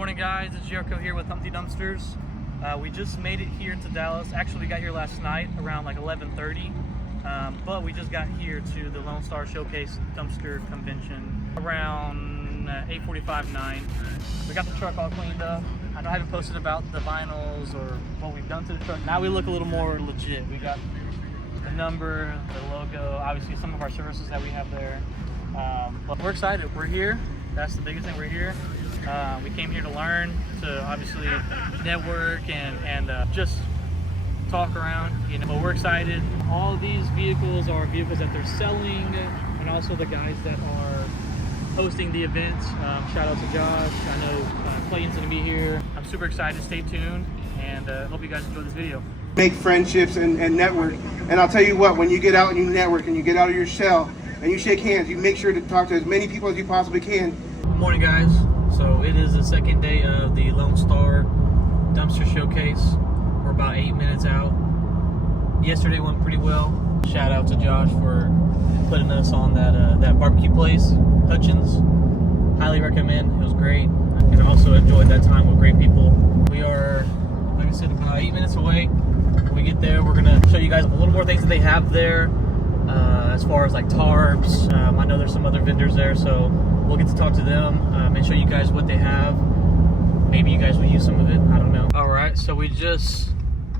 Morning guys, it's Jericho here with Humpty Dumpsters. We just made it here to Dallas. Actually, we got here last night around like 11:30, but we just got here to the Lone Star Showcase Dumpster Convention around 8:45, 9. We got the truck all cleaned up. I know I haven't posted about the vinyls or what we've done to the truck. Now we look a little more legit. We got the number, the logo, obviously some of our services that we have there. But we're excited. We're here. That's the biggest thing. We're here. We came here to learn, to obviously network and just talk around, you know. But we're excited. All these vehicles are vehicles that they're selling, and also the guys that are hosting the events. Shout out to Josh. I know Clayton's gonna be here. I'm super excited. Stay tuned, and hope you guys enjoy this video. Make friendships and network. And I'll tell you what, when you get out and you network and you get out of your shell and you shake hands, you make sure to talk to as many people as you possibly can. Good morning, guys. So it is the second day of the Lone Star Dumpster Showcase. We're about 8 minutes out. Yesterday went pretty well. Shout out to Josh for putting us on that barbecue place, Hutchins. Highly recommend. It was great. And I also enjoyed that time with great people. We are, like I said, about 8 minutes away. When we get there, we're gonna show you guys a little more things that they have there, as far as like TARPS. I know there's some other vendors there, so we'll get to talk to them and show you guys what they have. Maybe you guys will use some of it. I don't know. All right, so we just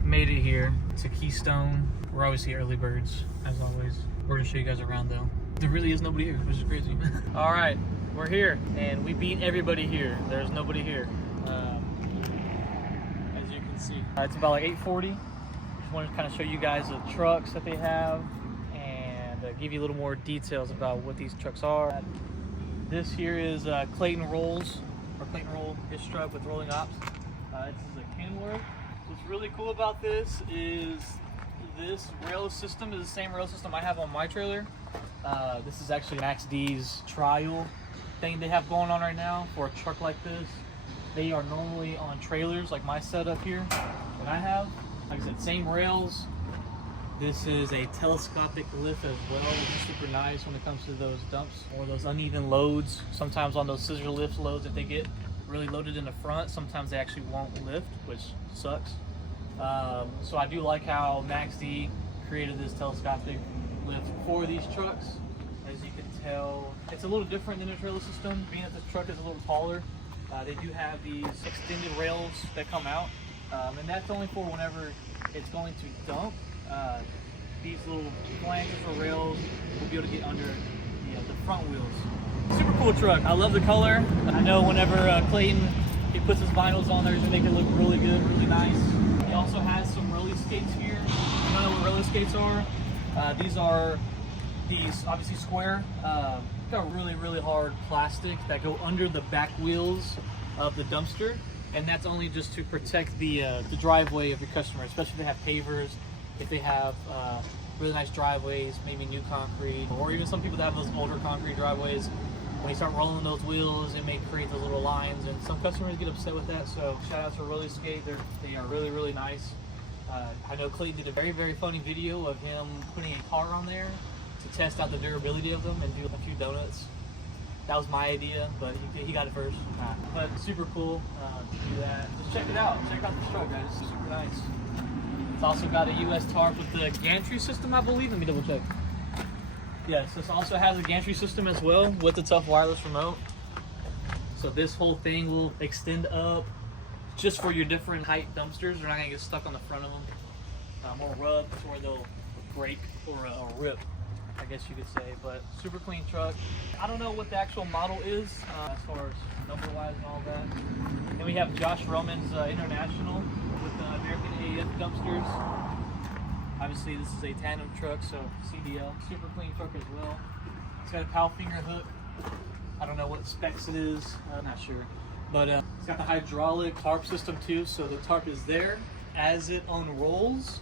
made it here to Keystone. We're obviously early birds, as always. We're gonna show you guys around though. There really is nobody here, which is crazy. All right, we're here, and we beat everybody here. There's nobody here, as you can see. It's about like 8:40. Just wanted to kind of show you guys the trucks that they have and give you a little more details about what these trucks are. This here is Clayton Roll his truck with rolling ops. This is a Kenworth. What's really cool about this is this rail system is the same rail system I have on my trailer. This is actually Max D's trial thing they have going on right now for a truck like this. They are normally on trailers like my setup here that I have. Like I said, same rails. This is a telescopic lift as well, which is super nice when it comes to those dumps or those uneven loads. Sometimes on those scissor lift loads, if they get really loaded in the front, sometimes they actually won't lift, which sucks. So I do like how Max D created this telescopic lift for these trucks. As you can tell, it's a little different than the trailer system, being that this truck is a little taller. They do have these extended rails that come out, and that's only for whenever it's going to dump. These little flanges or rails will be able to get under the front wheels. Super cool truck. I love the color. I know whenever Clayton he puts his vinyls on there, he's gonna make it look really good, really nice. He also has some roller skates here. You know what roller skates are? These are obviously square. Got really hard plastic that go under the back wheels of the dumpster, and that's only just to protect the driveway of your customer, especially if they have pavers. If they have really nice driveways, maybe new concrete, or even some people that have those older concrete driveways, when you start rolling those wheels, it may create those little lines, and some customers get upset with that. So shout out to Roller Skate. They are really nice. I know Clayton did a very funny video of him putting a car on there to test out the durability of them and do a few donuts. That was my idea, but he got it first. But super cool to do that. Just check it out. Check out this truck, guys. It's super nice. It's also got a US TARP with the gantry system, I believe. Let me double check. Yes, this also has a gantry system as well with the tough wireless remote. So this whole thing will extend up just for your different height dumpsters. They're not gonna get stuck on the front of them. Or rubs, or they'll break or rip, I guess you could say. But super clean truck. I don't know what the actual model is as far as number wise and all that. Then we have Josh Roman's International with the American AF dumpsters. Obviously this is a tandem truck, so CDL. Super clean truck as well. It's got a PAL finger hook. I don't know what specs it is, I'm not sure. But it's got the hydraulic tarp system too, so the tarp is there. As it unrolls,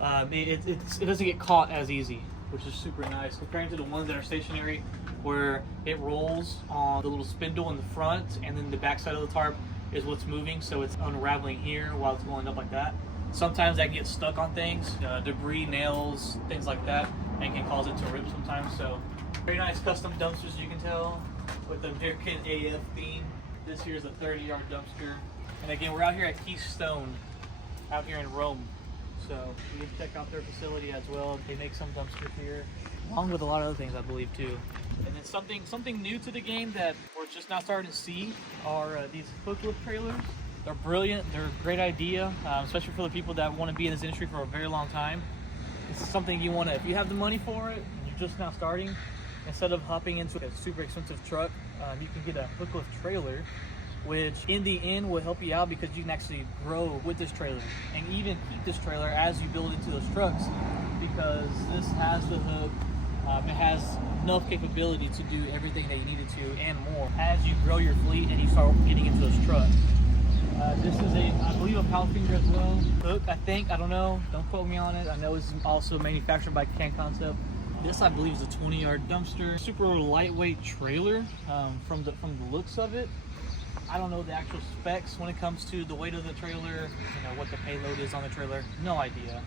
it doesn't get caught as easy, which is super nice compared to the ones that are stationary, where it rolls on the little spindle in the front, and then the back side of the tarp is what's moving, so it's unraveling here while it's going up like that. Sometimes that gets stuck on things, debris, nails, things like that, and can cause it to rip sometimes. So very nice custom dumpsters, you can tell, with the American AF theme. This here is a 30-yard dumpster. And again, we're out here at Keystone, out here in Rome. So you can check out their facility as well. They make some dumpsters here, along with a lot of other things, I believe, too. And then something new to the game that we're just now starting to see are these hook lift trailers. They're brilliant. They're a great idea, especially for the people that want to be in this industry for a very long time. This is something you want to, if you have the money for it, and you're just now starting, instead of hopping into a super expensive truck, you can get a hook lift trailer, which in the end will help you out because you can actually grow with this trailer and even keep this trailer as you build into those trucks, because this has the hook. It has enough capability to do everything that you need it to and more as you grow your fleet and you start getting into those trucks. This is I believe, a power finger as well. Hook, I think, I don't know. Don't quote me on it. I know it's also manufactured by Can Concept. This, I believe, is a 20-yard dumpster. Super lightweight trailer from the looks of it. I don't know the actual specs when it comes to the weight of the trailer, what the payload is on the trailer. No idea.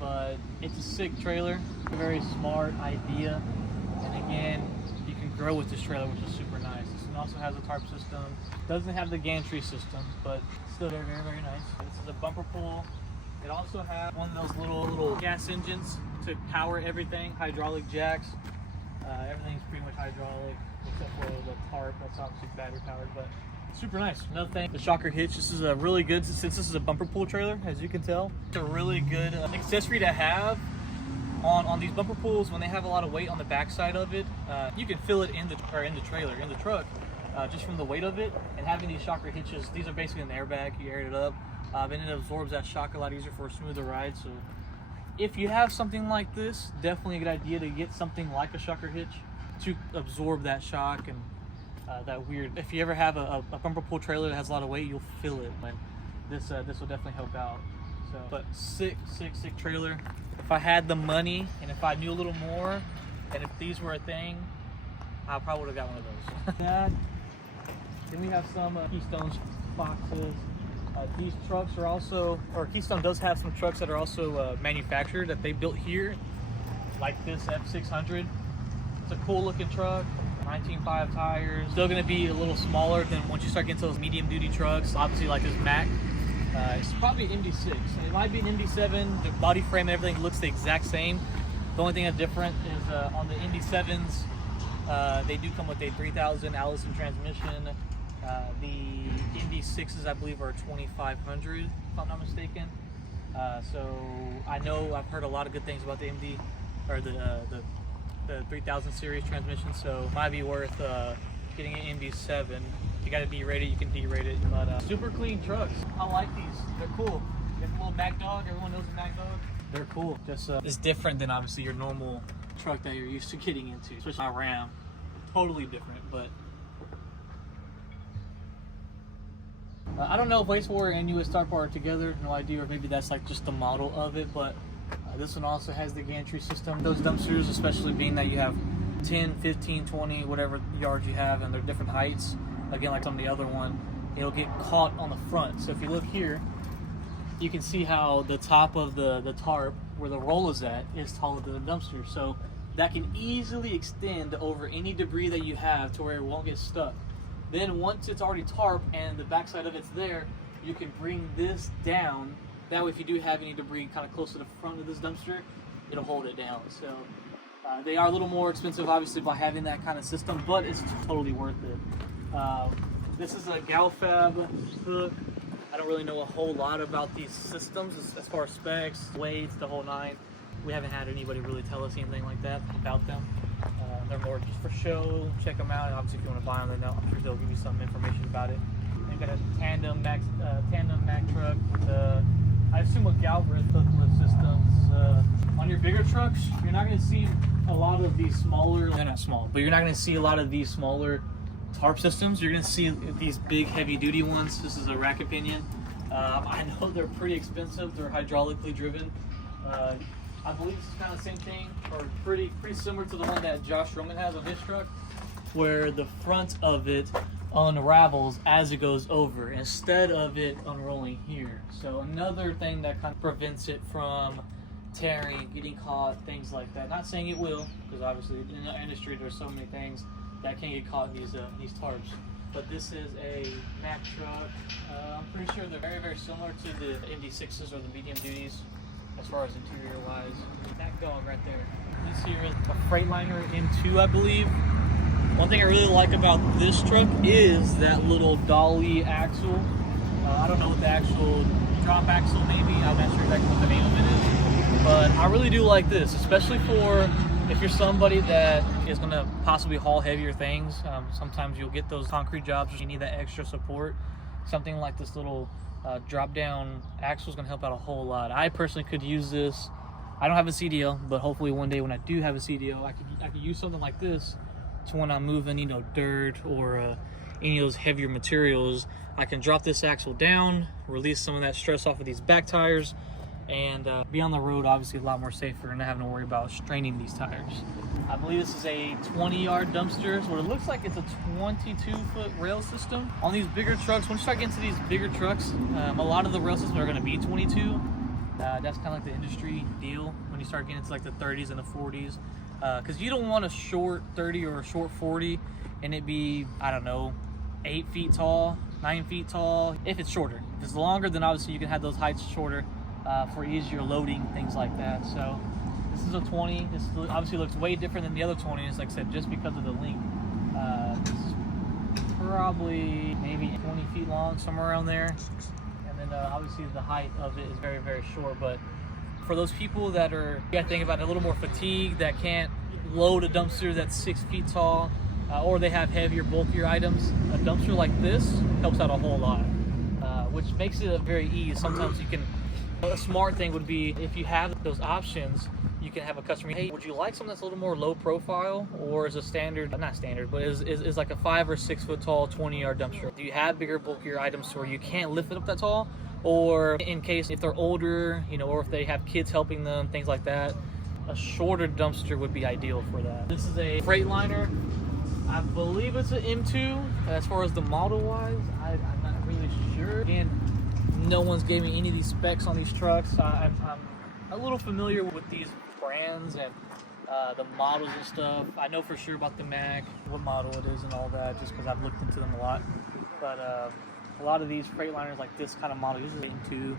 But it's a sick trailer. A very smart idea. And again, you can grow with this trailer, which is super nice. This one also has a tarp system. Doesn't have the gantry system, but still very, very, very nice. This is a bumper pull. It also has one of those little gas engines to power everything, hydraulic jacks. Everything's pretty much hydraulic except for the tarp. That's obviously battery powered, but super nice. Another thing, the shocker hitch. This is a really good, since this is a bumper pull trailer, as you can tell. It's a really good accessory to have on these bumper pulls when they have a lot of weight on the backside of it. You can feel it in the trailer, in the truck, just from the weight of it. And having these shocker hitches, these are basically an airbag. You air it up, and it absorbs that shock a lot easier for a smoother ride. So if you have something like this, definitely a good idea to get something like a shocker hitch to absorb that shock and that weird. If you ever have a bumper pull trailer that has a lot of weight, you'll feel it. And this will definitely help out. So, but sick trailer. If I had the money and if I knew a little more, and if these were a thing, I probably would have got one of those. Then we have some Keystone boxes. These trucks are also, or Keystone does have some trucks that are also manufactured that they built here, like this F600. It's a cool looking truck. 19.5 tires. Still going to be a little smaller than once you start getting to those medium duty trucks. Obviously, like this Mac. It's probably an MD6. It might be an MD7. The body frame and everything looks the exact same. The only thing that's different is on the MD7s, they do come with a 3000 Allison transmission. The MD6s, I believe, are 2500, if I'm not mistaken. So I know I've heard a lot of good things about the MD, or the 3000 series transmission, so it might be worth getting an MD7. If you got to derate it, you can derate it. But super clean trucks. I like these. They're cool. You have a little Mac Dog. Everyone knows a Mac Dog. They're cool. Just it's different than obviously your normal truck that you're used to getting into, especially my Ram. Totally different, but I don't know if Wastewater and US TARP are together. No idea, or maybe that's like just the model of it, but this one also has the gantry system. Those dumpsters, especially being that you have 10, 15, 20, whatever yards you have, and they're different heights. Again, like some of the other one, it'll get caught on the front. So if you look here, you can see how the top of the tarp, where the roll is at, is taller than the dumpster. So that can easily extend over any debris that you have to where it won't get stuck. Then once it's already tarp and the backside of it's there, you can bring this down. That way, if you do have any debris kind of close to the front of this dumpster, it'll hold it down. So they are a little more expensive, obviously, by having that kind of system, but it's totally worth it. This is a Galfab hook. I don't really know a whole lot about these systems as far as specs, weights, the whole nine. We haven't had anybody really tell us anything like that about them. They're more just for show. Check them out. And obviously, if you want to buy them, then I'm sure they'll give you some information about it. They've got a tandem Mac truck. I assume a Galbraith hook lift systems. On your bigger trucks, you're not going to see a lot of these smaller. They're not small, but you're not going to see a lot of these smaller tarp systems. You're going to see these big, heavy-duty ones. This is a rack opinion. I know they're pretty expensive. They're hydraulically driven. I believe this is kind of the same thing, or pretty similar to the one that Josh Roman has on his truck, where the front of it unravels as it goes over instead of it unrolling here. So another thing that kind of prevents it from tearing, getting caught, things like that. Not saying it will, because obviously in the industry there's so many things that can get caught in these tarps. but this is a Mack truck. I'm pretty sure they're very, very similar to the MD6s or the medium duties as far as interior wise. That dog right there. This here is a Freightliner M2, I believe. One thing I really like about this truck is that little dolly axle. I don't know what the actual drop axle maybe. I'm not sure exactly what the name of it is. But I really do like this, especially for if you're somebody that is going to possibly haul heavier things. Sometimes you'll get those concrete jobs where you need that extra support. Something like this little drop down axle is going to help out a whole lot. I personally could use this. I don't have a CDL, but hopefully one day when I do have a CDL, I could use something like this to when I'm moving, you know, dirt or any of those heavier materials. I can drop this axle down, release some of that stress off of these back tires, and be on the road obviously a lot more safer and not having to worry about straining these tires. I believe this is a 20-yard dumpster, so it looks like it's a 22-foot rail system. On these bigger trucks, when you start getting to these bigger trucks, a lot of the rail systems are going to be 22. That's kind of like the industry deal when you start getting into like the 30s and the 40s. Because you don't want a short 30 or a short 40 and it be, I don't know, 8 feet tall, 9 feet tall. If it's shorter. If it's longer, then obviously you can have those heights shorter for easier loading, things like that. So this is a 20. This obviously looks way different than the other 20s, like I said, just because of the length. This is probably maybe 20 feet long, somewhere around there. And then obviously the height of it is very, very short. But for those people that are, you gotta think about it, a little more fatigued, that can't load a dumpster that's 6 feet tall, or they have heavier, bulkier items, a dumpster like this helps out a whole lot, which makes it a very easy. Sometimes you can, a smart thing would be if you have those options, you can have a customer, hey, would you like something that's a little more low profile, or is a standard, not standard, but is like a 5 or 6 foot tall 20-yard dumpster? Do you have bigger, bulkier items where you can't lift it up that tall? Or in case if they're older, you know, or if they have kids helping them, things like that, a shorter dumpster would be ideal for that. This is a Freightliner. I believe it's an M2. As far as the model wise, I'm not really sure. Again, no one's gave me any of these specs on these trucks. I'm a little familiar with these brands and the models and stuff. I know for sure about the Mack, what model it is and all that, just because I've looked into them a lot. But a lot of these Freightliners, like this kind of model, usually M2,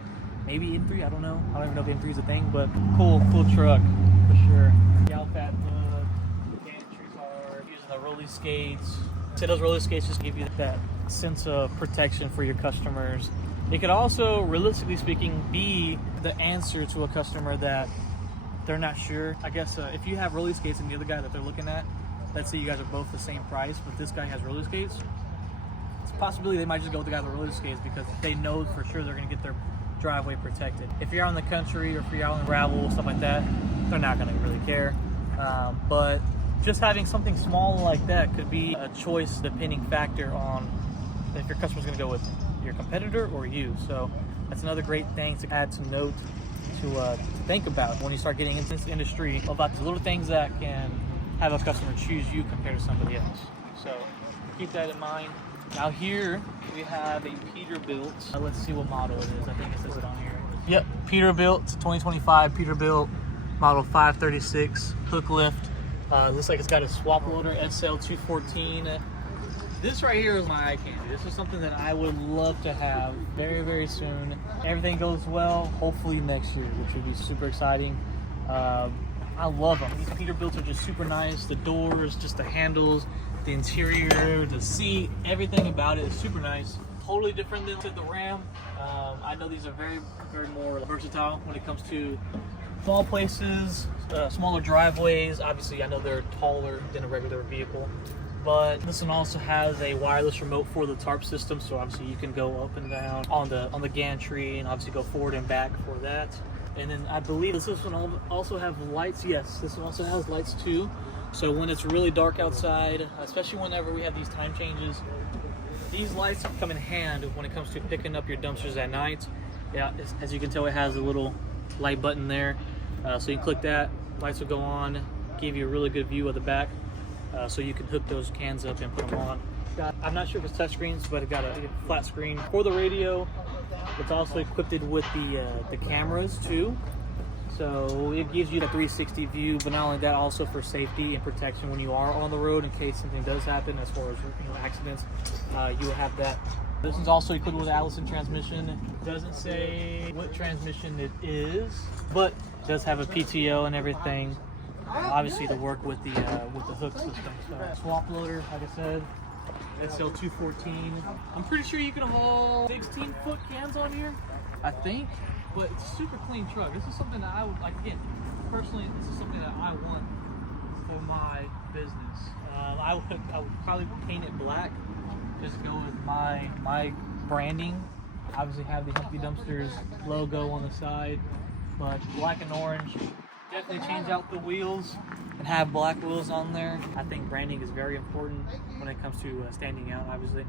maybe M3, I don't know. I don't even know if M3 is a thing, but cool truck for sure. The Outfat hood, the gantries are using the roller skates. So those roller skates just give you that sense of protection for your customers. It could also, realistically speaking, be the answer to a customer that they're not sure. I guess if you have roller skates and the other guy that they're looking at, let's say you guys are both the same price, but this guy has roller skates, possibility they might just go with the guy with the roller skates because they know for sure they're going to get their driveway protected. If you're out in the country or if you're out in gravel, stuff like that, they're not going to really care. But just having something small like that could be a choice depending factor on if your customer's going to go with your competitor or you. So that's another great thing to add to note to think about when you start getting into this industry, about the little things that can have a customer choose you compared to somebody else. So keep that in mind. Now here we have a Peterbilt. Let's see what model it is. I think it says it on here. Yep, Peterbilt, 2025 Peterbilt, model 536, hook lift. Looks like it's got a swap loader, SL214. This right here is my eye candy. This is something that I would love to have very, very soon. Everything goes well, hopefully next year, which would be super exciting. I love them. These Peterbilts are just super nice. The doors, just the handles, the interior, the seat, everything about it is super nice. Totally different than the Ram. I know these are very, very more versatile when it comes to small places, smaller driveways. Obviously, I know they're taller than a regular vehicle, but this one also has a wireless remote for the TARPS system, so obviously you can go up and down on the gantry and obviously go forward and back for that. And then I believe this one also have lights. Yes, this one also has lights too. So when it's really dark outside, especially whenever we have these time changes, these lights come in hand when it comes to picking up your dumpsters at night. Yeah, as you can tell, it has a little light button there. So you click that, lights will go on, give you a really good view of the back. So you can hook those cans up and put them on. I'm not sure if it's touch screens, but it got a flat screen for the radio. It's also equipped with the cameras too. So it gives you the 360 view, but not only that, also for safety and protection when you are on the road in case something does happen as far as accidents. You will have that. This is also equipped with an Allison transmission. It doesn't say what transmission it is, but it does have a PTO and everything. Obviously to work with the hook system. So swap loader, like I said, SL 214. I'm pretty sure you can haul 16-foot cans on here, I think. But it's a super clean truck. This is something that I would like. Again, personally, this is something that I want for my business. I would probably paint it black. Just go with my branding. Obviously, have the Humpty Dumpsters logo on the side, but black and orange. Definitely change out the wheels and have black wheels on there. I think branding is very important when it comes to standing out. Obviously,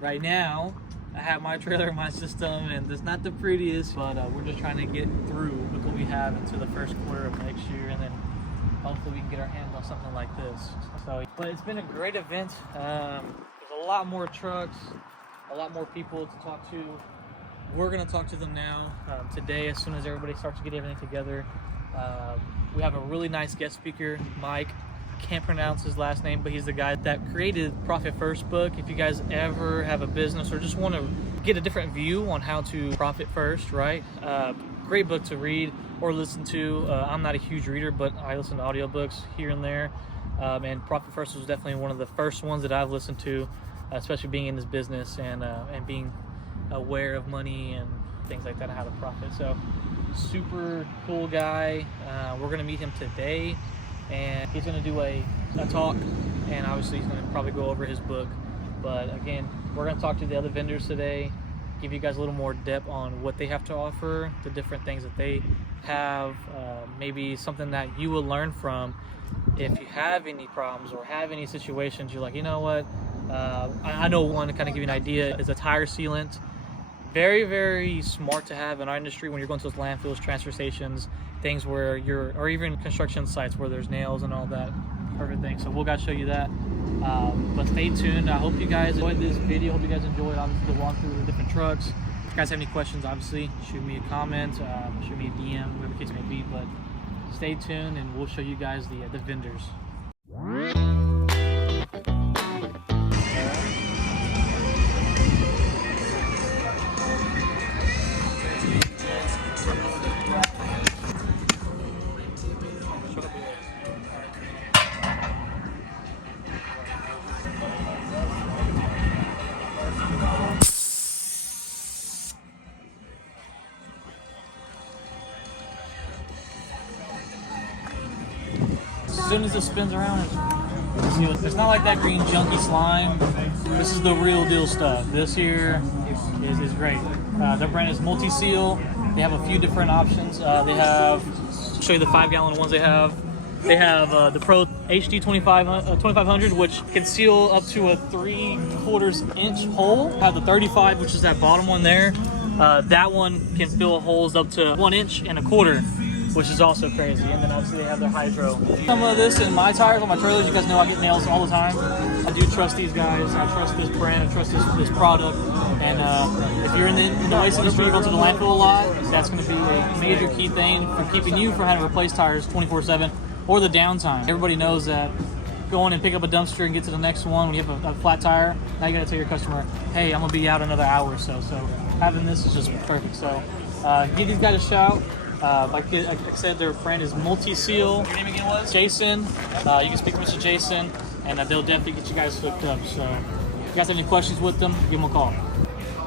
right now I have my trailer, my system, and it's not the prettiest, but we're just trying to get through with what we have into the first quarter of next year, and then hopefully we can get our hands on something like this. So, but it's been a great event. There's a lot more trucks, a lot more people to talk to. We're gonna talk to them now today, as soon as everybody starts to get everything together. We have a really nice guest speaker, Mike. Can't pronounce his last name, but he's the guy that created Profit First book. If you guys ever have a business or just want to get a different view on how to profit first, right? Great book to read or listen to. I'm not a huge reader, but I listen to audiobooks here and there. And Profit First was definitely one of the first ones that I've listened to, especially being in this business and being aware of money and things like that, and how to profit. So super cool guy. We're gonna meet him today, and he's gonna do a talk, and obviously he's gonna probably go over his book. But again, we're gonna talk to the other vendors today, give you guys a little more depth on what they have to offer, the different things that they have, maybe something that you will learn from if you have any problems or have any situations. You're like, you know what, I know one to kind of give you an idea is a tire sealant. Very, very smart to have in our industry when you're going to those landfills, transfer stations, things where or even construction sites where there's nails and all that perfect thing. So we'll gotta show you that. But stay tuned. I hope you guys enjoyed this video. Hope you guys enjoyed obviously the walkthrough of the different trucks. If you guys have any questions, obviously shoot me a comment, shoot me a DM, whatever the case may be. But stay tuned, and we'll show you guys the vendors. As soon as it spins around, it's not like that green junky slime. This is the real deal stuff. This here is great. Their brand is Multi-Seal. They have a few different options. They have, I'll show you the 5-gallon ones they have. They have the Pro HD 2500, which can seal up to a 3/4 inch hole. They have the 35, which is that bottom one there. That one can fill holes up to 1.25 inches, which is also crazy. And then obviously they have their hydro. Some of this in my tires on my trailers, you guys know I get nails all the time. I do trust these guys. I trust this brand. I trust this product. And if you're in the waste industry, you go to the landfill a lot, that's going to be a major key thing for keeping you from having to replace tires 24/7 or the downtime. Everybody knows that going and pick up a dumpster and get to the next one when you have a flat tire, now you got to tell your customer, hey, I'm going to be out another hour or so. So having this is just perfect. So give these guys a shout. Like I said, their brand is Multi-Seal. Your name again was? Jason. You can speak to Mr. Jason, and they'll definitely get you guys hooked up. So if you guys have any questions with them, give them a call.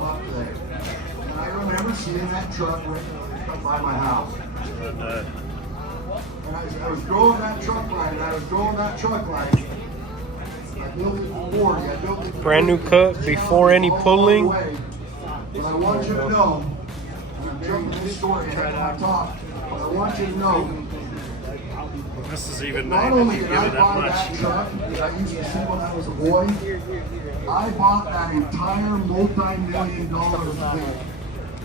I remember seeing that truck by my house. And I was growing that truck line, and I was growing that truck line. I built it for 40. I built it for brand new cut before any pulling. But I want you to know, I'm jumping this story ahead on top, but I want you to know, This is even not only did I buy that truck that I used to see when I was a boy, I bought that entire multi-million-dollar fleet.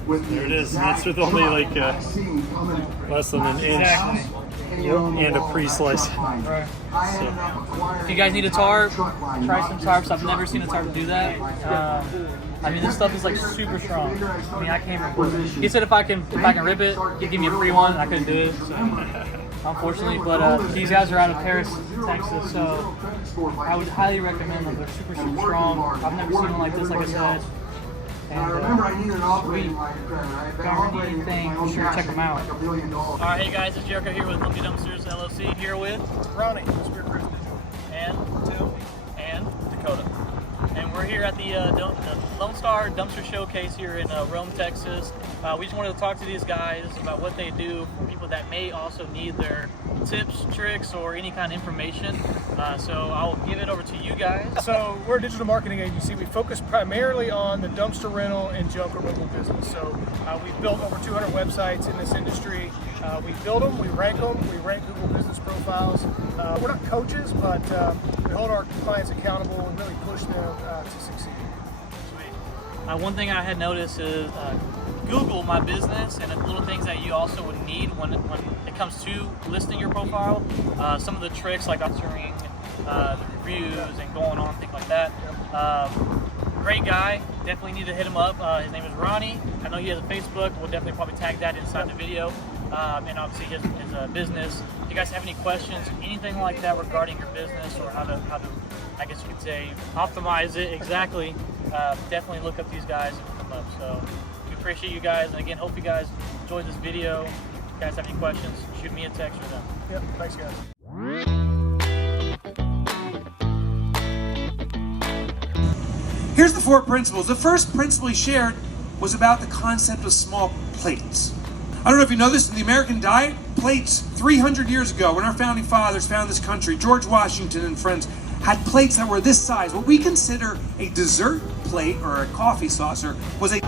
With There it is, and that's with only like less than an inch and a pre-slice. Right. So, if you guys need a tarp, try some tarps. I've never seen a tarp do that. I mean, this stuff is like super strong. I mean, I can't even put it. He said if I can rip it, he'd give me a free one, and I couldn't do it. So, unfortunately, but these guys are out of Paris, Texas, so I would highly recommend them. They're super strong. I've never seen one like this, like I said. And sweet. Guaranteed thing. Be sure to check them out. Alright, hey guys, it's Jericho here with Lumpy Dumpsters LLC. Here with Ronnie, and Tim, and Dakota. and we're here at the Lone Star Dumpster Showcase here in Rome, Texas. We just wanted to talk to these guys about what they do for people that may also need their tips, tricks, or any kind of information. So I'll give it over to you guys. So we're a digital marketing agency. We focus primarily on the dumpster rental and junk removal business. So we've built over 200 websites in this industry. We build them, we rank Google business profiles. We're not coaches, but we hold our clients accountable and really push them to succeed. Sweet. One thing I had noticed is Google My Business and the little things that you also would need when it comes to listing your profile. Some of the tricks like answering the reviews and going on, things like that. Great guy, definitely need to hit him up. His name is Ronnie. I know he has a Facebook. We'll definitely probably tag that inside the video. And obviously his business. If you guys have any questions, anything like that regarding your business or how to I guess you could say, optimize it exactly, definitely look up these guys and look them up. So we appreciate you guys, and again, hope you guys enjoyed this video. If you guys have any questions, shoot me a text or them. Yep, thanks guys. Here's the 4 principles. The first principle he shared was about the concept of small plates. I don't know if you know this, in the American diet, plates 300 years ago, when our founding fathers founded this country, George Washington and friends had plates that were this size. What we consider a dessert plate or a coffee saucer was a